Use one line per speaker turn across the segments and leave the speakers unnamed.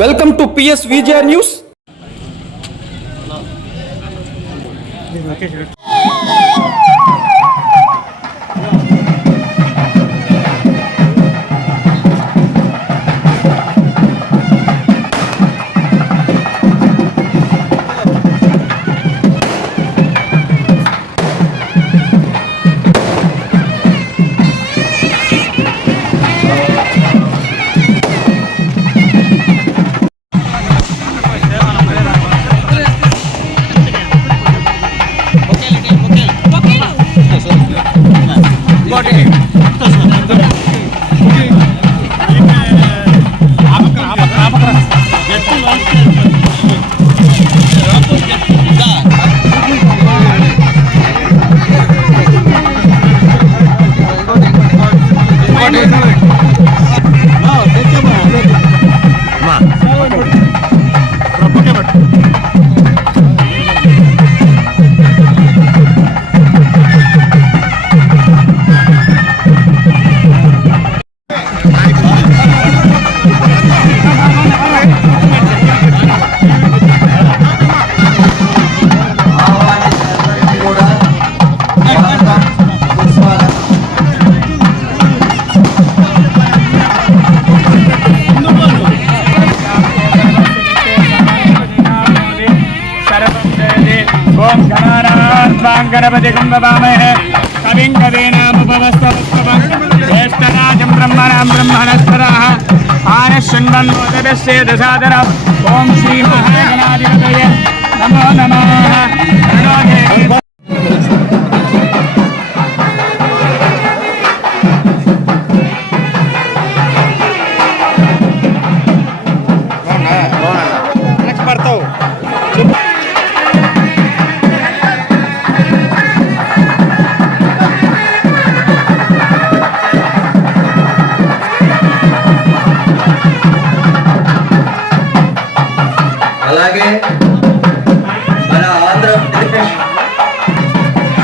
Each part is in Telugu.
Welcome to PS Vijaya news. गजाननं गणपतिगं ववामहे कविं कवीनामुपवस्तपुष्पं ज्येष्ठराजं ब्रह्मणां ब्रह्मणस्पदाः आनशृण्वन्वोदरस्य दशादरः ॐ
श्रीमहागणाधिपतये नमो नमः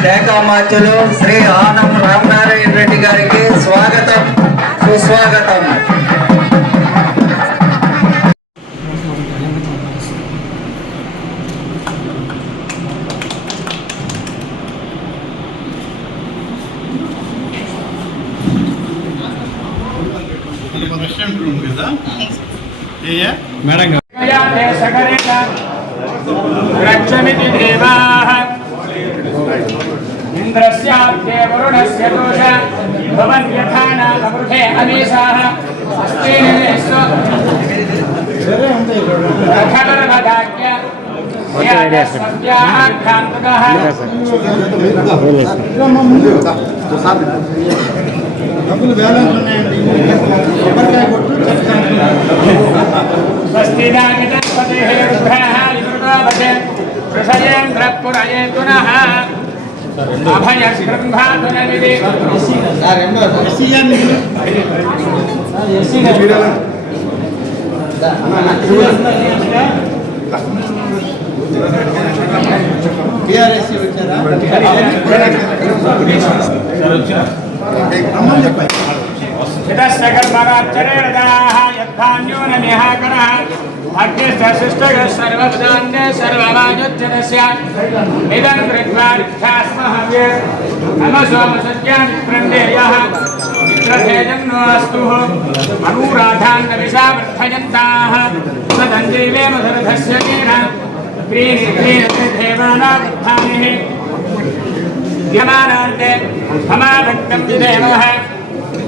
శాఖ మార్చులు శ్రీ ఆనం రామనారాయణ రెడ్డి గారికి స్వాగతం. సుస్వాగతం.
రెస్టారెంట్ రూమ్ కదా ఏ
గయాతే సకరేణ రక్షమితి దేవాః. ఇంద్రస్యాద్యే వరుణస్య దోష భవన్యథా నామృతే అమీషాః అస్తేనేస్వ రథవర్మదాజ్ఞ యాదస్మద్యాః కాంతకః
డబ్బులు బ్యాలెన్స్ ఉన్నాయండి కొబ్బరికాయ కొట్టు
స్వస్తిదామితస్పతిः రుద్రः విమృతోభతే వృషయేంద్రపురయే పునః అభయశృంభాతునమిది अग्निष्ठशिष्टय सर्वपदान्य सर्ववायुज्जन स्यात् इदं कृत्वा ध्यास्महव्ये नम सोमसत्यान् प्रण्डेयः मित्रभेजन्नोऽस्तुः अनुराधान्तविषा वर्धयन्ताः सदञ्जैवे मधुरधस्य तेन। त्रीणि त्रीणि देवानावृद्धानिः। यमानान्ते समाभक्तं देवः।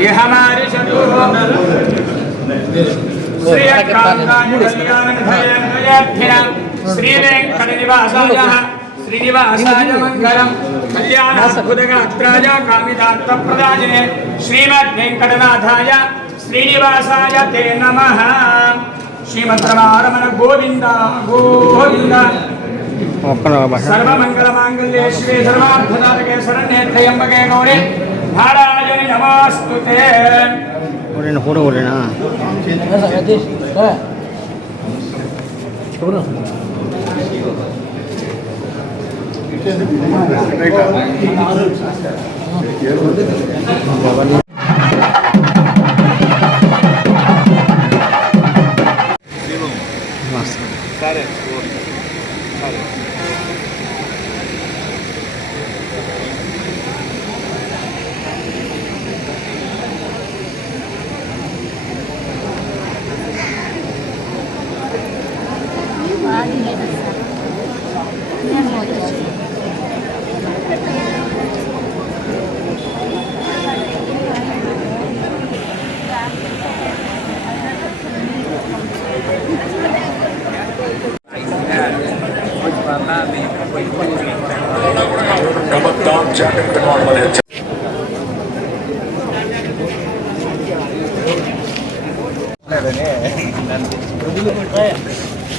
ये हमारे शत्रु श्री श्रीवेङ्कटनिवासायः श्रीनिवासाय मङ्गलम् कल्याणबुधगात्राय कामितार्थप्रदायने श्रीमद्वेङ्कटनाथाय श्रीनिवासाय ते नमः श्रीमन्त्रमारमण गोविन्द गोविन्द सर्वमङ्गलमाङ्गल्ये श्री सर्वार्थदातके शरण्ये त्र्यम्बके गौरे నారాయణి నమస్తుతే
ఫోటో కొట్టినా?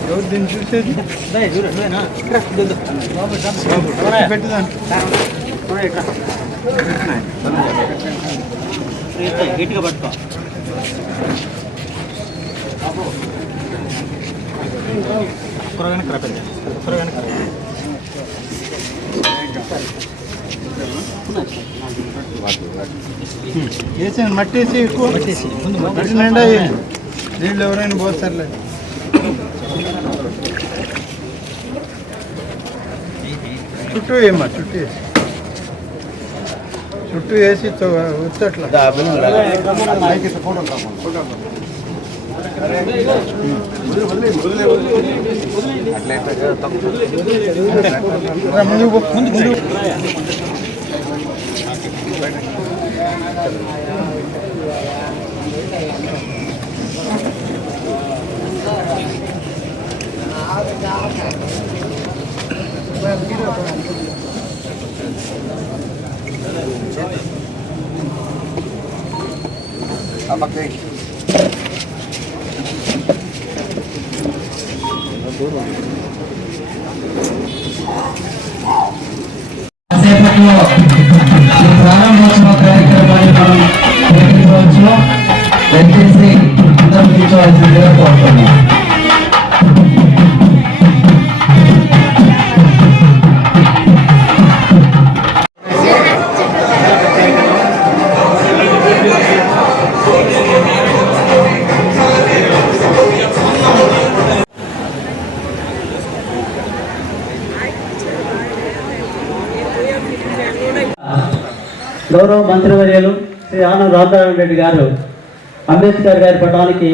ఎవరు దీన్ని
గట్టిగా పట్టుకో
వేసాను మట్టి వేసి ఎక్కువ. మట్టి నిండా. నీళ్ళు ఎవరైనా పోస్తారులే. చుట్టూ వేయమ్మా చుట్టూ వేసి. చుట్టూ వేసి ఉత్తట్లా. ముందుకు పో,
గౌరవ మంత్రివర్యులు శ్రీ ఆనం రామనారాయణ రెడ్డి గారు అంబేద్కర్ గారి పటానికి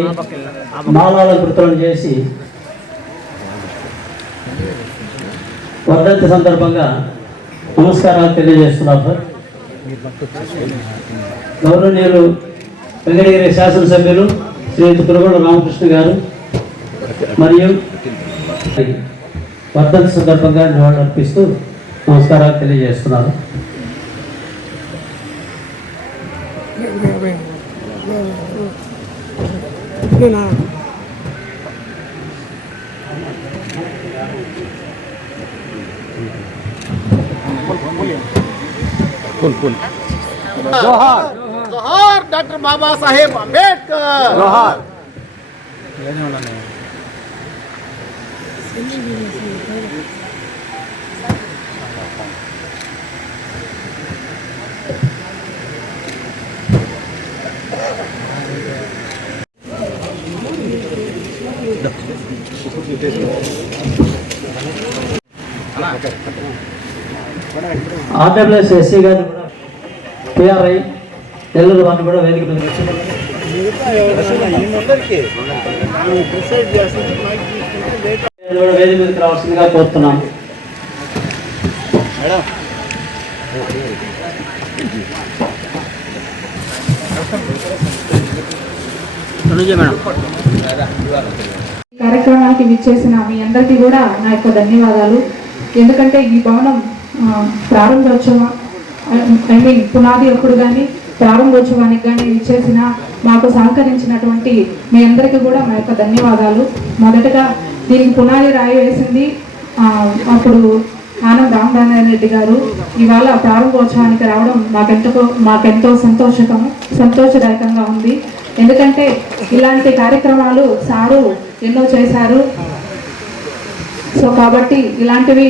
మాలాలంకృతులను చేసి వర్ధంతి సందర్భంగా నమస్కారాలు తెలియజేస్తున్నాం సార్. గౌరవనీయులు వెంకటగిరి శాసనసభ్యులు శ్రీ కురుగుడు రామకృష్ణ గారు మరియు వర్ధంతి సందర్భంగా నివాళులు అర్పిస్తూ నమస్కారాలు తెలియజేస్తున్నారు அப்படின்னா फुल फुल
जोहार जोहार डॉक्टर बाबा साहेब अंबेडकर जोहार लेने वाला नहीं Thank you.
ఆర్డబ్ల్యూఎస్ ఎస్సీ గారు పిఆర్ఐ నెల్లూరు వారిని కూడా వేదిక మీద కూడా వేదిక మీదకి రావాల్సిందిగా కోరుతున్నాం.
కార్యక్రమానికి విచ్చేసిన మీ అందరికీ కూడా నా యొక్క ధన్యవాదాలు. ఎందుకంటే ఈ భవనం ప్రారంభోత్సవం ఐ మీన్ పునాది అప్పుడు కానీ ప్రారంభోత్సవానికి కానీ ఇచ్చేసిన మాకు సహకరించినటువంటి మీ అందరికీ కూడా మా యొక్క ధన్యవాదాలు. మొదటగా దీనికి పునాది రాయి వేసింది అప్పుడు ఆనంద్ రామనారాయణ రెడ్డి గారు. ఇవాళ ప్రారంభోత్సవానికి రావడం మాకెంతో మాకెంతో సంతోషకం సంతోషదాయకంగా ఉంది. ఎందుకంటే ఇలాంటి కార్యక్రమాలు సారు ఎన్నో చేశారు. సో కాబట్టి ఇలాంటివి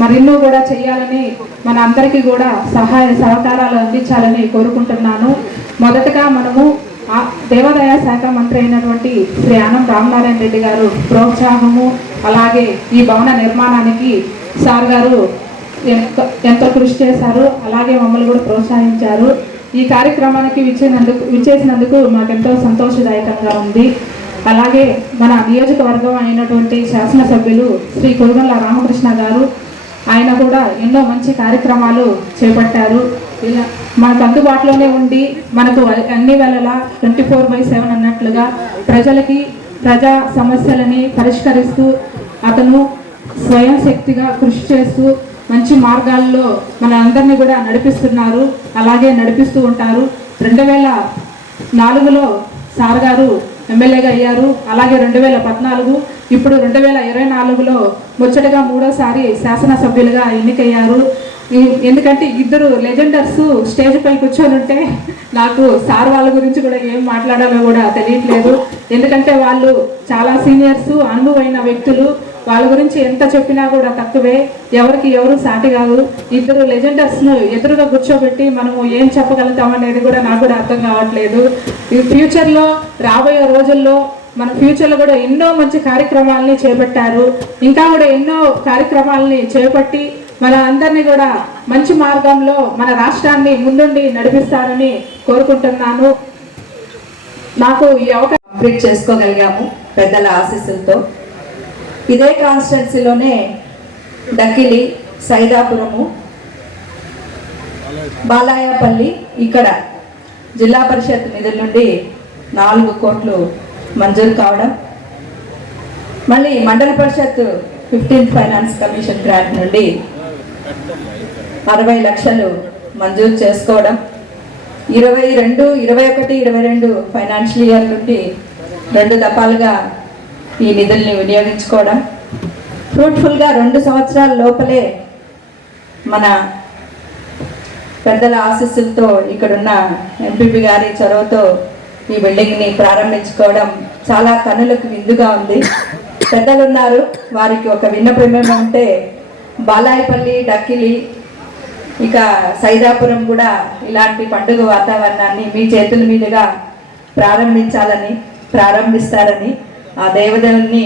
మరెన్నో కూడా చేయాలని మన అందరికీ కూడా సహాయ సహకారాలు అందించాలని కోరుకుంటున్నాను. మొదటగా మనము ఆ దేవాదాయ శాఖ మంత్రి అయినటువంటి శ్రీ ఆనం రామనారాయణ రెడ్డి గారు ప్రోత్సాహము అలాగే ఈ భవన నిర్మాణానికి సార్ గారు ఎంతో ఎంతో కృషి చేశారు అలాగే మమ్మల్ని కూడా ప్రోత్సహించారు. ఈ కార్యక్రమానికి విచ్చేనందుకు విచ్చేసినందుకు మాకెంతో సంతోషదాయకంగా ఉంది. అలాగే మన నియోజకవర్గం అయినటువంటి శాసనసభ్యులు శ్రీ కొరుగల్ల రామకృష్ణ గారు ఆయన కూడా ఎన్నో మంచి కార్యక్రమాలు చేపట్టారు. ఇలా మనకు అందుబాటులోనే ఉండి మనకు అన్ని వేళలా ట్వంటీ ఫోర్ బై సెవెన్ అన్నట్లుగా ప్రజలకి ప్రజా సమస్యలని పరిష్కరిస్తూ అతను స్వయం శక్తిగా కృషి చేస్తూ మంచి మార్గాల్లో మన అందరినీ కూడా నడిపిస్తున్నారు. అలాగే నడిపిస్తూ ఉంటారు. రెండు వేల నాలుగులో సార్ గారు ఎమ్మెల్యేగా అయ్యారు. అలాగే రెండు వేల పద్నాలుగు ఇప్పుడు రెండు వేల ఇరవై నాలుగులో ముచ్చటగా మూడోసారి శాసనసభ్యులుగా ఎన్నికయ్యారు. ఎందుకంటే ఇద్దరు లెజెండర్స్ స్టేజ్ పై కూర్చొని ఉంటే నాకు సార్ వాళ్ళ గురించి కూడా ఏం మాట్లాడాలో కూడా తెలియట్లేదు. ఎందుకంటే వాళ్ళు చాలా సీనియర్స్ అనుభవైన వ్యక్తులు. వాళ్ళ గురించి ఎంత చెప్పినా కూడా తక్కువే. ఎవరికి ఎవరు సాటి కాదు. ఇద్దరు లెజెండర్స్ను ఎదురుగా కూర్చోబెట్టి మనము ఏం చెప్పగలుగుతాం అనేది కూడా నాకు కూడా అర్థం కావట్లేదు. ఈ ఫ్యూచర్లో రాబోయే రోజుల్లో మన ఫ్యూచర్లో కూడా ఎన్నో మంచి కార్యక్రమాలని చేపట్టారు. ఇంకా కూడా ఎన్నో కార్యక్రమాలని చేపట్టి మన అందరినీ కూడా మంచి మార్గంలో మన రాష్ట్రాన్ని ముందుండి నడిపిస్తారని కోరుకుంటున్నాను. నాకు ఈ అవకాశం
కంప్లీట్ చేసుకోగలిగాము పెద్దల ఆశీస్సులతో. ఇదే కాన్స్టిట్యున్సీలోనే డకిలి సైదాపురము బాలాయపల్లి ఇక్కడ జిల్లా పరిషత్ నిధుల నుండి నాలుగు కోట్లు మంజూరు కావడం. మళ్ళీ మండల పరిషత్ ఫిఫ్టీన్త్ ఫైనాన్స్ కమిషన్ గ్రాంట్ నుండి అరవై లక్షలు మంజూరు చేసుకోవడం. ఇరవై రెండు ఇరవై ఒకటి ఇరవై రెండు ఫైనాన్షియల్ ఇయర్ నుండి రెండు దఫాలుగా ఈ నిధుల్ని వినియోగించుకోవడం. ఫ్రూట్ఫుల్గా రెండు సంవత్సరాల లోపలే మన పెద్దల ఆశీస్సులతో ఇక్కడున్న ఎంపీపీ గారి చొరవతో ఈ బిల్డింగ్ని ప్రారంభించుకోవడం చాలా కనులకు విందుగా ఉంది. పెద్దలు ఉన్నారు వారికి ఒక విన్నపం ఏమంటే బాలాయపల్లి డక్కిలి ఇక సైదాపురం కూడా ఇలాంటి పండుగ వాతావరణాన్ని మీ చేతుల మీదుగా ప్రారంభించాలని ప్రారంభిస్తారని ఆ దేవదేవుని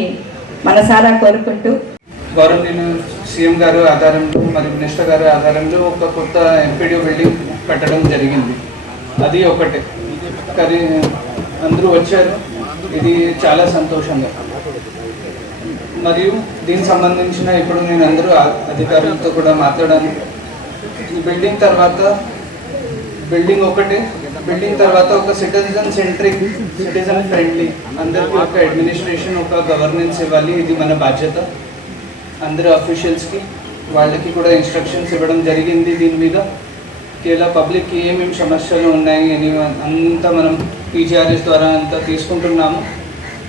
మనసారా కోరుకుంటూ
గవర్నమెంట్ సీఎం గారు ఆధారంలో మరియు మినిస్టర్ గారి ఆధారంలో ఒక కొత్త ఎంపీడీ బిల్డింగ్ పెట్టడం జరిగింది. అది ఒకటే. కానీ అందరూ వచ్చారు. ఇది చాలా సంతోషంగా. మరియు దీనికి సంబంధించిన ఇప్పుడు నేను అందరూ అధికారులతో కూడా మాట్లాడాను ఈ బిల్డింగ్ తర్వాత బిల్డింగ్ ఒకటే. బిల్డింగ్ తర్వాత ఒక సిటిజన్ సెంట్రిక్ సిటిజన్ ఫ్రెండ్లీ అందరికీ ఒక అడ్మినిస్ట్రేషన్ ఒక గవర్నెన్స్ ఇవ్వాలి. ఇది మన బాధ్యత. అందరు అఫీషియల్స్కి వాళ్ళకి కూడా ఇన్స్ట్రక్షన్స్ ఇవ్వడం జరిగింది దీని మీద. ఇలా పబ్లిక్కి ఏమేమి సమస్యలు ఉన్నాయి అని అంతా మనం పీజీఆర్ఎస్ ద్వారా అంతా తీసుకుంటున్నాము.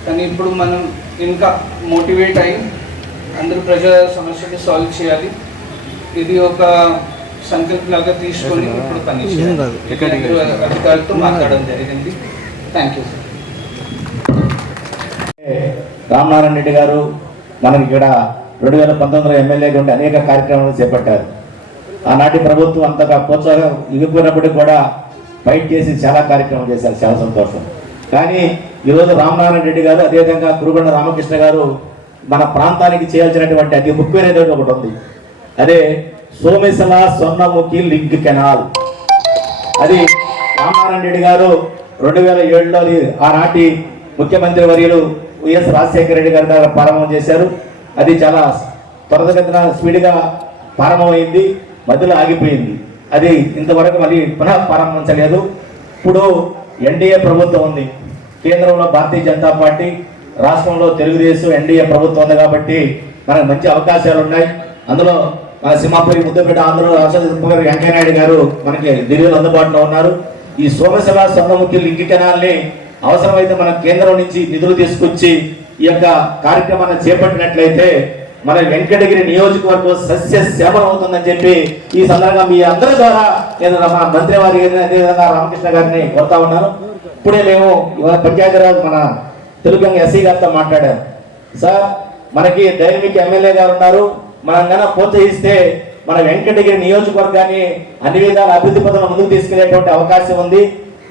కానీ ఇప్పుడు మనం ఇంకా మోటివేట్ అయ్యి అందరూ ప్రజా సమస్యలు సాల్వ్ చేయాలి. ఇది ఒక సంకల్ప లాగా తీసుకొని ఇప్పుడు పని చేయాలి. అందరూ అధికారులతో మాట్లాడడం జరిగింది. Thank you sir
Ramanarayana Reddy garu మనకి ఇక్కడ రెండు వేల పంతొమ్మిదిలో ఎమ్మెల్యేగా ఉండి అనేక కార్యక్రమాలు చేపట్టారు. ఆనాటి ప్రభుత్వం అంతగా ప్రోత్సాహం ఇవ్వకపోయినప్పటికీ కూడా ఫైట్ చేసి చాలా కార్యక్రమాలు చేశారు. చాలా సంతోషం. కానీ ఈరోజు రామనారాయణ రెడ్డి గారు అదేవిధంగా కురుగొండ రామకృష్ణ గారు మన ప్రాంతానికి చేయాల్సినటువంటి అతి ముఖ్యమైనటువంటి ఒకటి ఉంది. అదే సోమేశల స్వర్ణముఖి లింక్ కెనాల్. అది రామారాయణ రెడ్డి గారు రెండు వేల ఏడులో ఆనాటి ముఖ్యమంత్రి వర్యులు వైఎస్ రాజశేఖర రెడ్డి గారి ద్వారా ప్రారంభం చేశారు. అది చాలా త్వరగతిన స్పీడ్గా ప్రారంభమైంది మధ్యలో ఆగిపోయింది. అది ఇంతవరకు మళ్ళీ పునః ప్రారంభించలేదు. ఇప్పుడు ఎన్డీఏ ప్రభుత్వం ఉంది. కేంద్రంలో భారతీయ జనతా పార్టీ రాష్ట్రంలో తెలుగుదేశం ఎన్డీఏ ప్రభుత్వం ఉంది కాబట్టి మనకు మంచి అవకాశాలు ఉన్నాయి అందులో మన సింహాపురి ముద్దపేట ఆంధ్ర రాష్ట్ర ముఖ్యమంత్రి వెంకయ్యనాయుడు గారు మనకి ఢిల్లీలో అందుబాటులో ఉన్నారు. ఈ సోమశిల స్వర్ణముఖి లింక్ కెనాల్ని అవసరమైతే మన కేంద్రం నుంచి నిధులు తీసుకొచ్చి ఈ యొక్క కార్యక్రమాన్ని చేపట్టినట్లయితే మన వెంకటగిరి నియోజకవర్గం సస్య శ్యామలం అవుతుందని చెప్పి ఈ సందర్భంగా మీ అందరి ద్వారా నేను మన మంత్రి వారి అదేవిధంగా రామకృష్ణ గారిని కోరుతా ఉన్నాను ఇప్పుడే మేము పంచాయతీరాజ్ మన తెలుగు ఎస్సీ గారితో మాట్లాడారు సార్ మనకి డైనమిక్ ఎమ్మెల్యే గారు ఉన్నారు. మనం గన ప్రోత్సహిస్తే మన వెంకటగిరి నియోజకవర్గాన్ని అన్ని విధాల అభివృద్ధి పథకం ముందుకు తీసుకెళ్ళేటువంటి అవకాశం ఉంది.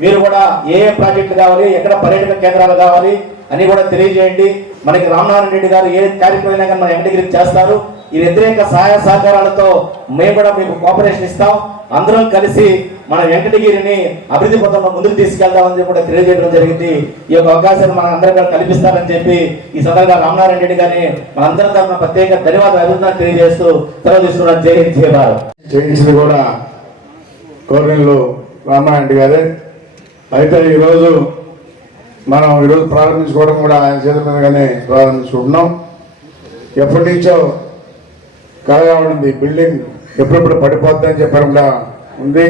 మీరు కూడా ఏ ఏ ప్రాజెక్టులు కావాలి ఎక్కడ పర్యాటక కేంద్రాలు కావాలి అని కూడా తెలియజేయండి. మనకి రామనారాయణ రెడ్డి గారు ఏ కార్యక్రమం అయినా కానీ మన వెంకటగిరికి చేస్తారు. ఈ వ్యతిరేక సహాయ సహకారాలతో మేము కూడా మీకు కోఆపరేషన్ ఇస్తాం. అందరం కలిసి మన వెంకటగిరిని అభివృద్ధి పథంలో ముందుకు తీసుకెళ్దామని చెప్పి కూడా తెలియజేయడం జరిగింది. ఈ యొక్క అవకాశాన్ని మన అందరం కూడా కల్పిస్తారని చెప్పి ఈ సందర్భంగా రామనారాయణ రెడ్డి గారిని మనందరం తరఫున ప్రత్యేక ధన్యవాదాలు అభివృద్ధి తెలియజేస్తూ సెలవు తీసుకున్నాను జై హింద్ భారత్.
చేయించింది కూడా కోరినలు రామారెడ్డి గారే. అయితే ఈరోజు మనం ఈరోజు ప్రారంభించుకోవడం కూడా ఆయన చేతుల మీదగానే ప్రారంభించుకుంటున్నాం. ఎప్పటి నుంచో కలగా ఉంది బిల్డింగ్ ఎప్పుడెప్పుడు పడిపోద్ది అని చెప్పడం కూడా ఉంది.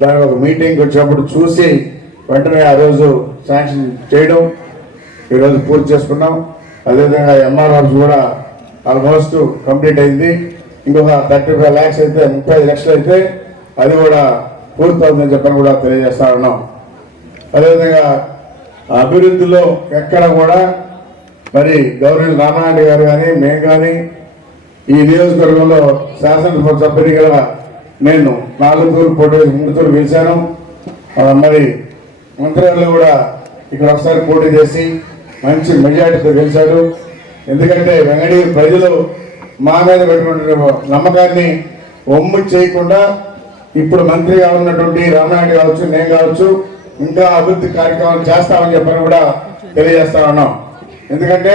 దాని ఒక మీటింగ్ వచ్చినప్పుడు చూసి వెంటనే ఆ రోజు శాంక్షన్ చేయడం ఈరోజు పూర్తి చేసుకున్నాం. అదేవిధంగా ఎంఆర్ ఆఫీస్ కూడా ఆల్మోస్ట్ కంప్లీట్ అయింది. ఇంకొక థర్టీ ఫైవ్ ల్యాక్స్ అయితే ముప్పై ఐదు లక్షలు అయితే అది కూడా పూర్తవుతుందని చెప్పని కూడా తెలియజేస్తా ఉన్నాం. అదేవిధంగా అభివృద్ధిలో ఎక్కడ కూడా మరి గౌరవ రామారెడ్డి గారు కానీ మేము కానీ ఈ నియోజకవర్గంలో శాసనసభ సభ్యునిగా నేను నాలుగు తూర్లు పోటీ మూడు తూర్లు గెలిచాను మరి మంత్రివర్యులు కూడా ఇక్కడ ఒకసారి పోటీ చేసి మంచి మెజార్టీతో గెలిచాడు ఎందుకంటే వెంగడి ప్రజలు మా మీద పెట్టుకున్న నమ్మకాన్ని ఒమ్ము చేయకుండా ఇప్పుడు మంత్రిగా ఉన్నటువంటి రామనాయుడు కావచ్చు నేను కావచ్చు ఇంకా అభివృద్ధి కార్యక్రమాలు చేస్తామని చెప్పని కూడా తెలియజేస్తా ఉన్నాం. ఎందుకంటే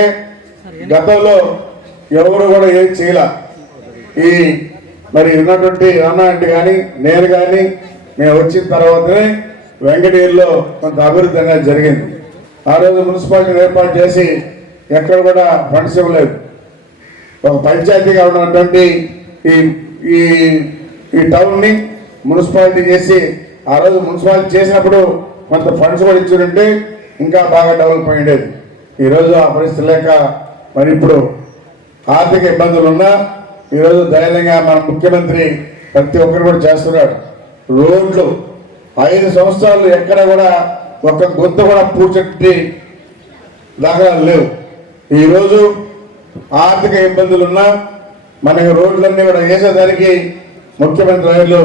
గతంలో ఎవరు కూడా ఏం చేయాల. ఈ మరి ఉన్నటువంటి అంటే కానీ నేను కానీ మేము వచ్చిన తర్వాతనే వెంకటగిరిలో కొంత అభివృద్ధి అనేది జరిగింది. ఆ రోజు మున్సిపాలిటీని ఏర్పాటు చేసి ఎక్కడ కూడా ఫండ్స్ ఇవ్వలేదు. ఒక పంచాయతీగా ఉన్నటువంటి ఈ ఈ ఈ టౌన్ని మున్సిపాలిటీ చేసి ఆ రోజు మున్సిపాలిటీ చేసినప్పుడు కొంత ఫండ్స్ కూడా ఇచ్చుంటే ఇంకా బాగా డెవలప్ అయ్యేది ఈరోజు ఆ పరిస్థితి లేక మరి ఇప్పుడు ఆర్థిక ఇబ్బందులు ఉన్నా ఈరోజు ధైర్యంగా మన ముఖ్యమంత్రి ప్రతి ఒక్కరు కూడా చేస్తున్నాడు. రోడ్లు ఐదు సంవత్సరాలు ఎక్కడ కూడా ఒక గుంత కూడా పూడ్చట్టి దాఖలాలు లేవు. ఈరోజు ఆర్థిక ఇబ్బందులు ఉన్నా మనకి రోడ్లన్నీ కూడా వేసేదానికి ముఖ్యమంత్రి రైలు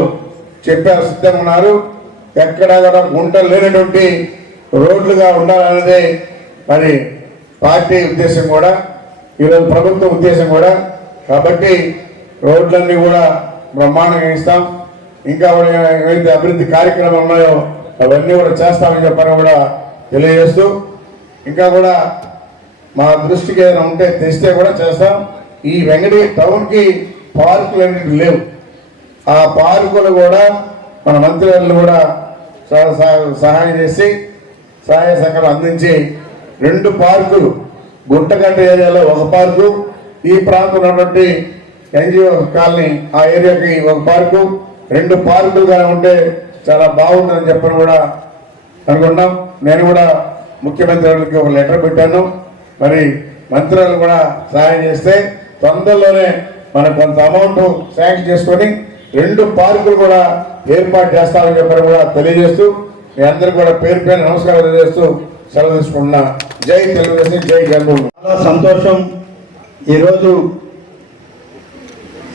చెప్పారు సిద్ధంగా ఉన్నారు. ఎక్కడ కూడా గుంటలు లేనటువంటి రోడ్లుగా ఉండాలన్నదే మరి పార్టీ ఉద్దేశం కూడా. ఈరోజు ప్రభుత్వ ఉద్దేశం కూడా కాబట్టి రోడ్లన్నీ కూడా బ్రహ్మాండంగా ఇస్తాం. ఇంకా కూడా ఏవైతే అభివృద్ధి కార్యక్రమాలు ఉన్నాయో అవన్నీ కూడా చేస్తామని చెప్పని కూడా తెలియజేస్తూ ఇంకా కూడా మా దృష్టికి ఏదైనా ఉంటే తెస్తే కూడా చేస్తాం. ఈ వెంకటి టౌన్కి పార్కులు అనేవి లేవు. ఆ పార్కులు కూడా మన మంత్రివర్యులు కూడా సహాయం చేసి సహాయ సహకారం అందించి రెండు పార్కులు గుంటగడ్డ ఏరియాలో ఒక పార్కు ఈ ప్రాంతంలో ఉన్నటువంటి ఎన్జిఓ కాలనీ ఆ ఏరియాకి ఒక పార్కు. రెండు పార్కులుగా ఉంటే చాలా బాగుంటుందని చెప్పని కూడా అనుకున్నాం నేను కూడా ముఖ్యమంత్రి ఒక లెటర్ పెట్టాను. మరి మంత్రులు కూడా సహాయం చేస్తే తొందరలోనే మనం కొంత అమౌంట్ శాంక్షన్ చేసుకొని రెండు పార్కులు కూడా ఏర్పాటు చేస్తామని చెప్పని కూడా తెలియజేస్తూ మీ అందరికీ కూడా పేరు పైన నమస్కారం తెలియజేస్తూ సెలవు తీసుకుంటున్నా జై తెలుగుదేశం జై జన్మభూమి
చాలా సంతోషం. ఈరోజు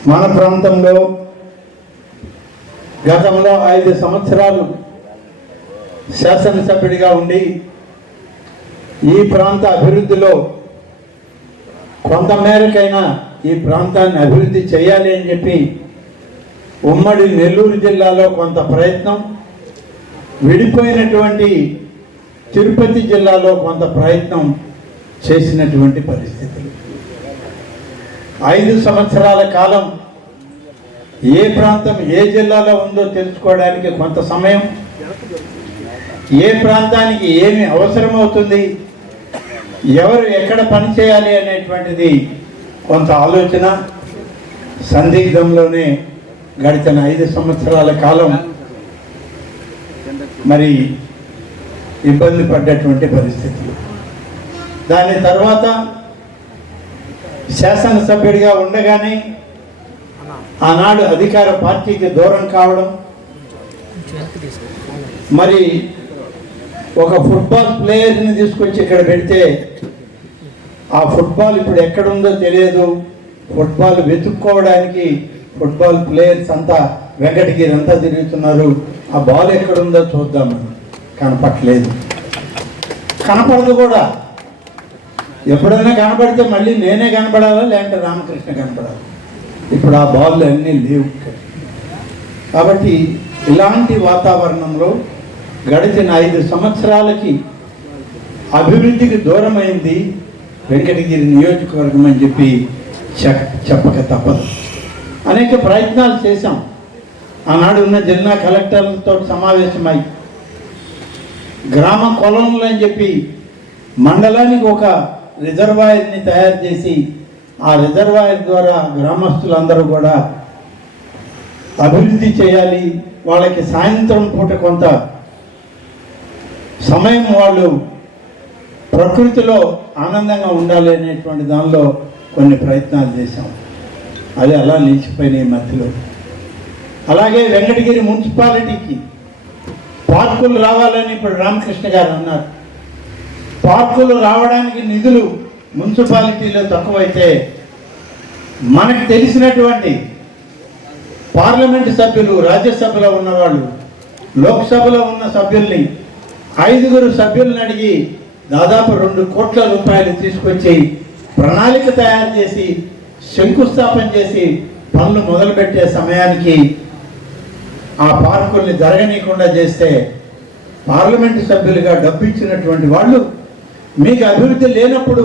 మన ప్రాంతంలో గతంలో ఐదు సంవత్సరాలు శాసనసభ్యుడిగా ఉండి ఈ ప్రాంత అభివృద్ధిలో కొంత మేరకైనా ఈ ప్రాంతాన్ని అభివృద్ధి చేయాలి అని చెప్పి ఉమ్మడి నెల్లూరు జిల్లాలో కొంత ప్రయత్నం విడిపోయినటువంటి తిరుపతి జిల్లాలో కొంత ప్రయత్నం చేసినటువంటి పరిస్థితులు. ఐదు సంవత్సరాల కాలం ఏ ప్రాంతం ఏ జిల్లాలో ఉందో తెలుసుకోవడానికి కొంత సమయం ఏ ప్రాంతానికి ఏమి అవసరమవుతుంది ఎవరు ఎక్కడ పని చేయాలి అనేటువంటిది కొంత ఆలోచన. సందిగ్ధంలోనే గడిచిన ఐదు సంవత్సరాల కాలం. మరి ఇబ్బంది పడ్డటువంటి పరిస్థితులు దాని తర్వాత శాసనసభ్యుడిగా ఉండగానే ఆనాడు అధికార పార్టీకి దూరం కావడం మరి ఒక ఫుట్బాల్ ప్లేయర్ని తీసుకొచ్చి ఇక్కడ పెడితే ఆ ఫుట్బాల్ ఇప్పుడు ఎక్కడుందో తెలియదు. ఫుట్బాల్ వెతుక్కోవడానికి ఫుట్బాల్ ప్లేయర్స్ అంతా వెంకటగిరి అంతా తిరుగుతున్నారు. ఆ బాల్ ఎక్కడుందో చూద్దామని కనపట్లేదు కనపడదు కూడా. ఎప్పుడైనా కనపడితే మళ్ళీ నేనే కనపడాలా లేదంటే రామకృష్ణ కనపడాలి? ఇప్పుడు ఆ బాల్ అన్నీ లేవు కాబట్టి ఇలాంటి వాతావరణంలో గడిచిన ఐదు సంవత్సరాలకి అభివృద్ధికి దూరమైంది వెంకటగిరి నియోజకవర్గం అని చెప్పి చె- చెప్పక తప్పదు. అనేక ప్రయత్నాలు చేశాం. ఆనాడు ఉన్న జిల్లా కలెక్టర్లతో సమావేశమై గ్రామ కొలంలు అని చెప్పి మండలానికి ఒక రిజర్వాయర్ని తయారు చేసి ఆ రిజర్వాయర్ ద్వారా గ్రామస్తులందరూ కూడా అభివృద్ధి చేయాలి. వాళ్ళకి సాయంత్రం పూట కొంత సమయం వాళ్ళు ప్రకృతిలో ఆనందంగా ఉండాలి అనేటువంటి దానిలో కొన్ని ప్రయత్నాలు చేశాం. అది అలా నిలిచిపోయినాయి మధ్యలో. అలాగే వెంకటగిరి మున్సిపాలిటీకి పార్కులు రావాలని ఇప్పుడు రామకృష్ణ గారు అన్నారు. పార్కులు రావడానికి నిధులు మున్సిపాలిటీలో తక్కువైతే మనకు తెలిసినటువంటి పార్లమెంటు సభ్యులు రాజ్యసభలో ఉన్నవాళ్ళు లోక్సభలో ఉన్న సభ్యుల్ని ఐదుగురు సభ్యులను అడిగి దాదాపు రెండు కోట్ల రూపాయలు తీసుకొచ్చి ప్రణాళిక తయారు చేసి శంకుస్థాపన చేసి పనులు మొదలుపెట్టే సమయానికి ఆ పార్కుల్ని జరగనీయకుండా చేస్తే పార్లమెంటు సభ్యులుగా డబ్బు ఇచ్చినటువంటి వాళ్ళు మీకు అభివృద్ధి లేనప్పుడు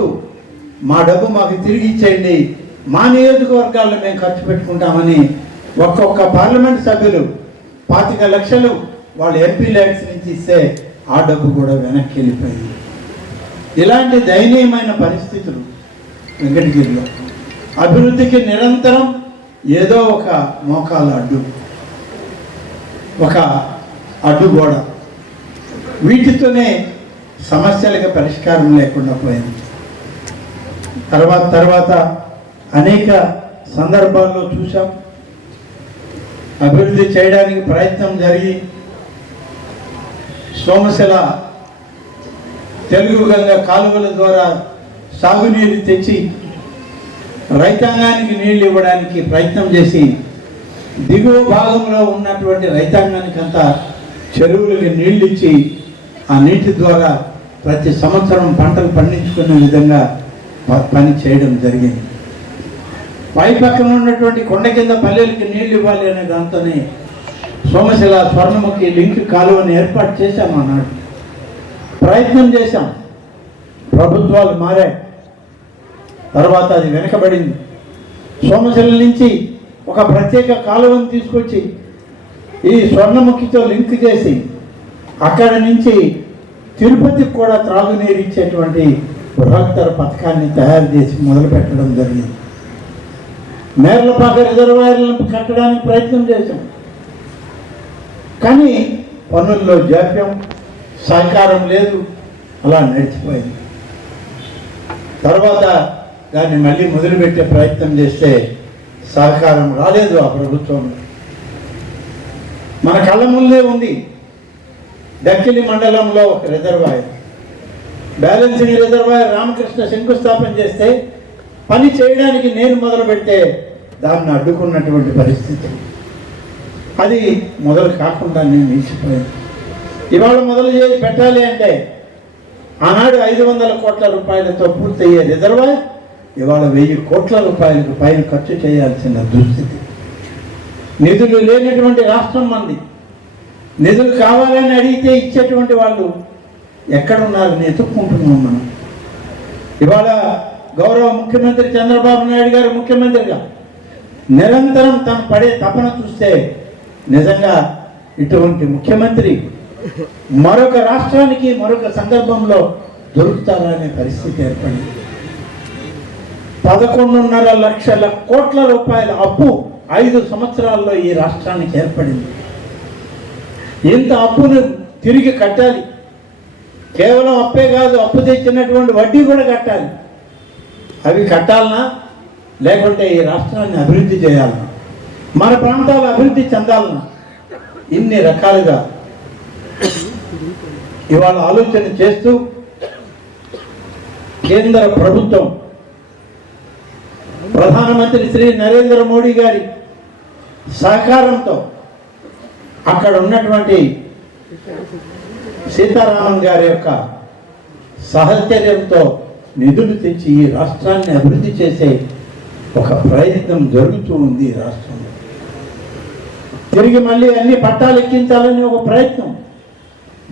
మా డబ్బు మాకు తిరిగి ఇచ్చేయండి. మా నియోజకవర్గాల్లో మేము ఖర్చు పెట్టుకుంటామని ఒక్కొక్క పార్లమెంట్ సభ్యులు పాతిక లక్షలు వాళ్ళు ఎంపీ ల్యాక్స్ నుంచి ఇస్తే ఆ డబ్బు కూడా వెనక్కి వెళ్ళిపోయింది. ఇలాంటి దయనీయమైన పరిస్థితులు వెంకటగిరిలో. అభివృద్ధికి నిరంతరం ఏదో ఒక మోకాల అడ్డు. ఒక అడ్డుగోడ వీటితోనే సమస్యలకు పరిష్కారం లేకుండా పోయింది. తర్వాత తర్వాత అనేక సందర్భాల్లో చూసాం అభివృద్ధి చేయడానికి ప్రయత్నం జరిగి సోమశిల తెలుగు గంగ కాలువల ద్వారా సాగునీరు తెచ్చి రైతాంగానికి నీళ్ళు ఇవ్వడానికి ప్రయత్నం చేసి దిగువ భాగంలో ఉన్నటువంటి రైతాంగానికంతా చెరువులకి నీళ్ళు ఇచ్చి ఆ నీటి ద్వారా ప్రతి సంవత్సరం పంటలు పండించుకునే విధంగా పని చేయడం జరిగింది. పై పక్కన ఉన్నటువంటి కొండ కింద పల్లెలకి నీళ్ళు ఇవ్వాలి అనే దాంతోనే సోమశిల స్వర్ణముఖి లింక్ కాలువని ఏర్పాటు చేశాం అన్నాడు ప్రయత్నం చేశాం. ప్రభుత్వాలు మారాయి. తర్వాత అది వెనకబడింది. సోమశిల నుంచి ఒక ప్రత్యేక కాలువను తీసుకొచ్చి ఈ స్వర్ణముఖితో లింక్ చేసి అక్కడ నుంచి తిరుపతికి కూడా త్రాగునీరు ఇచ్చేటువంటి బృహత్తర పథకాన్ని తయారు చేసి మొదలు పెట్టడం జరిగింది. మేర్లపాక రిజర్వాయర్లను కట్టడానికి ప్రయత్నం చేశాం. కానీ పనుల్లో జాప్యం సహకారం లేదు అలా నడిచిపోయింది. తర్వాత దాన్ని మళ్ళీ మొదలుపెట్టే ప్రయత్నం చేస్తే సహకారం రాలేదు ఆ ప్రభుత్వంలో మన కళ్ళ ముందే ఉంది. దక్కిలి మండలంలో ఒక రిజర్వాయర్ బ్యాలెన్సింగ్ రిజర్వాయర్ రామకృష్ణ శంకుస్థాపన చేస్తే పని చేయడానికి నేను మొదలు పెడితే దాన్ని అడ్డుకున్నటువంటి పరిస్థితి. అది మొదలు కాకుండా నేను నిలిచిపోయాను. ఇవాళ మొదలు చేసి పెట్టాలి అంటే ఆనాడు ఐదు వందల కోట్ల రూపాయలతో పూర్తయ్యే రిజర్వాయర్ ఇవాళ వెయ్యి కోట్ల రూపాయలకు పైన ఖర్చు చేయాల్సిన దుస్థితి. నిధులు లేనటువంటి రాష్ట్రం మంది. నిధులు కావాలని అడిగితే ఇచ్చేటువంటి వాళ్ళు ఎక్కడున్నారని ఎత్తుక్కుంటున్నాం మనం. ఇవాళ గౌరవ ముఖ్యమంత్రి చంద్రబాబు నాయుడు గారు ముఖ్యమంత్రిగా నిరంతరం తను పడే తపన చూస్తే నిజంగా ఇటువంటి ముఖ్యమంత్రి మరొక రాష్ట్రానికి మరొక సందర్భంలో దొరుకుతారనే పరిస్థితి ఏర్పడింది. పదకొండున్నర లక్షల కోట్ల రూపాయల అప్పు ఐదు సంవత్సరాల్లో ఈ రాష్ట్రానికి ఏర్పడింది. ఇంత అప్పును తిరిగి కట్టాలి. కేవలం అప్పే కాదు అప్పు తెచ్చినటువంటి వడ్డీ కూడా కట్టాలి. అవి కట్టాలనా? లేకుంటే ఈ రాష్ట్రాన్ని అభివృద్ధి చేయాలన్నా మన ప్రాంతాలు అభివృద్ధి చెందాలన్నా ఇన్ని రకాలుగా ఇవాళ ఆలోచన చేస్తూ కేంద్ర ప్రభుత్వం ప్రధానమంత్రి శ్రీ నరేంద్ర మోడీ గారి సహకారంతో అక్కడ ఉన్నటువంటి సీతారామన్ గారి యొక్క సహచర్యంతో నిధులు తెచ్చి ఈ రాష్ట్రాన్ని అభివృద్ధి చేసే ఒక ప్రయత్నం జరుగుతూ ఉంది ఈ రాష్ట్రంలో. తిరిగి మళ్ళీ అన్ని పట్టాలు ఎక్కించాలని ఒక ప్రయత్నం.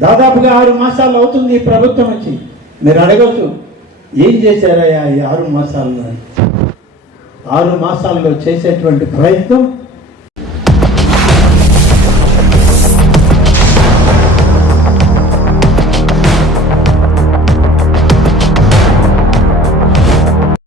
దాదాపుగా ఆరు మాసాలు అవుతుంది ఈ ప్రభుత్వం వచ్చి. మీరు అడగచ్చు ఏం చేశారయ్యా ఈ ఆరు మాసాల్లో ఆరు మాసాల్లో చేసేటువంటి ప్రయత్నం